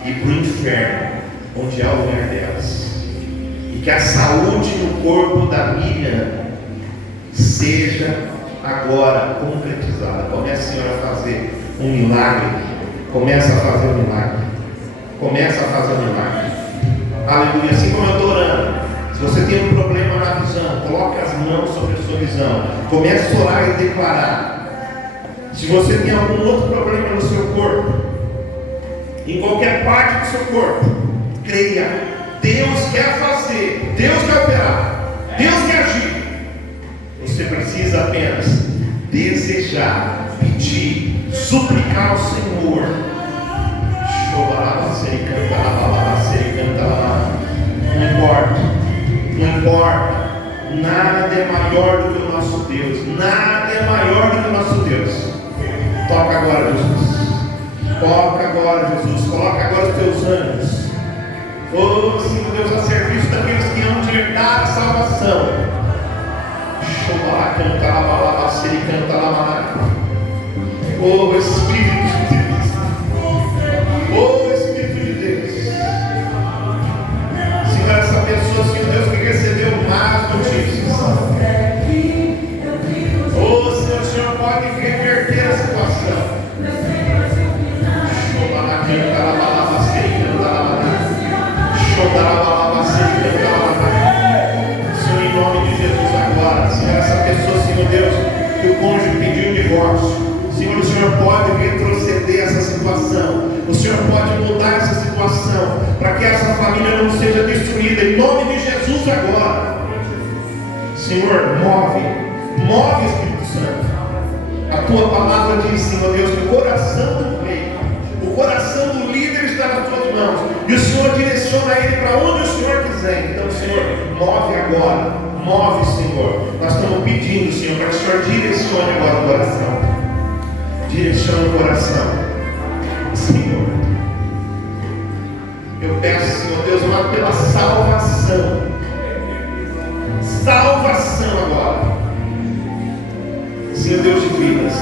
ir para o inferno, onde é o lugar delas. E que a saúde do corpo da Miriam seja agora concretizada. Comece, Senhor, a fazer um milagre. Começa a fazer um milagre. Começa a fazer um milagre. Aleluia. Assim como eu estou orando, se você tem um problema na visão, coloque as mãos sobre a sua visão. Comece a orar e declarar. Se você tem algum outro problema no seu corpo, em qualquer parte do seu corpo, creia. Deus quer fazer. Deus quer operar. Deus quer agir. Você precisa apenas desejar, pedir, suplicar ao Senhor. Não importa, não importa. Nada é maior do que o nosso Deus. Nada é maior do que o nosso Deus. Toca agora, Jesus. Toca agora, Jesus. Coloca agora os teus anjos. Oh, Senhor Deus, a serviço daqueles que hão de herdar a salvação. Chobalá, canta lá, balá, baceri, canta lá, balá. Oh, Espírito de Deus. Oh, Espírito de Deus. Senhor, essa pessoa, Senhor Deus, que recebeu más notícias. Oh, Senhor, o Senhor pode reverter a situação. Chobalá, canta lá, balá, baceri, canta lá, balá. Senhor, em nome de Jesus agora, Senhor, essa pessoa, Senhor Deus, que o cônjuge pediu um divórcio, Senhor, o Senhor pode retroceder essa situação, o Senhor pode mudar essa situação, para que essa família não seja destruída, em nome de Jesus agora. Senhor, move Espírito Santo. A tua palavra diz, Senhor Deus, que o coração do rei, o coração do líder está nas tuas mãos, e o Senhor direciona ele para onde o Senhor quiser. Então, Senhor, move agora, move, Senhor. Nós estamos pedindo, Senhor, para que o Senhor direcione agora o coração. Direcione o coração, Senhor. Eu peço, Senhor Deus, amado, pela salvação. Salvação agora, Senhor Deus de vidas.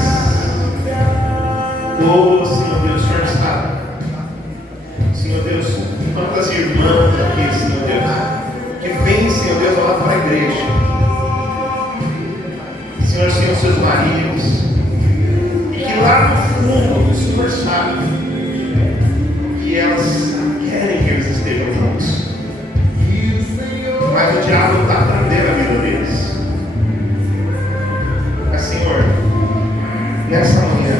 Oh, Senhor Deus, o Senhor está. Senhor Deus, quantas irmãs aqui, Senhor Deus, que vêm, Senhor Deus, lá para a igreja. Senhor, Senhor, seus maridos, e que lá no fundo o Senhor sabe que elas querem que eles estejam juntos, mas o diabo está prendendo a vida deles. Mas, Senhor, nessa manhã,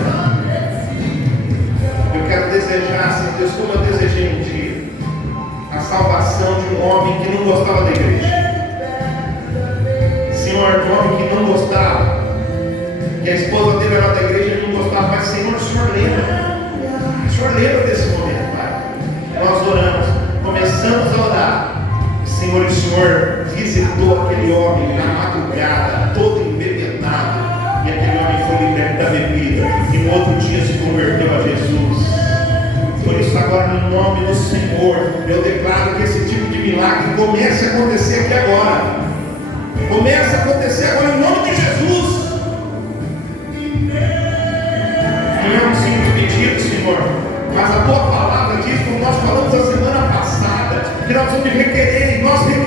eu quero desejar, Senhor Deus, como eu desejei um dia, a salvação de um homem que não gostava da igreja. Senhor, de um homem que não gostava, que a esposa dele era da igreja e ele não gostava, mas, Senhor, o Senhor lembra desse momento, Pai. Nós oramos, começamos a orar, Senhor, o Senhor visitou aquele homem na madrugada, todo embebedado, e aquele homem foi liberto da bebida, e no outro dia se converteu a Jesus. Por isso, agora, no nome do Senhor, eu declaro que esse tipo de milagre comece a acontecer aqui agora. Comece a acontecer agora, em nome de Jesus. Não é um simples pedido, Senhor, mas a tua palavra diz, como nós falamos a semana passada, que nós vamos requerer, e nós requeremos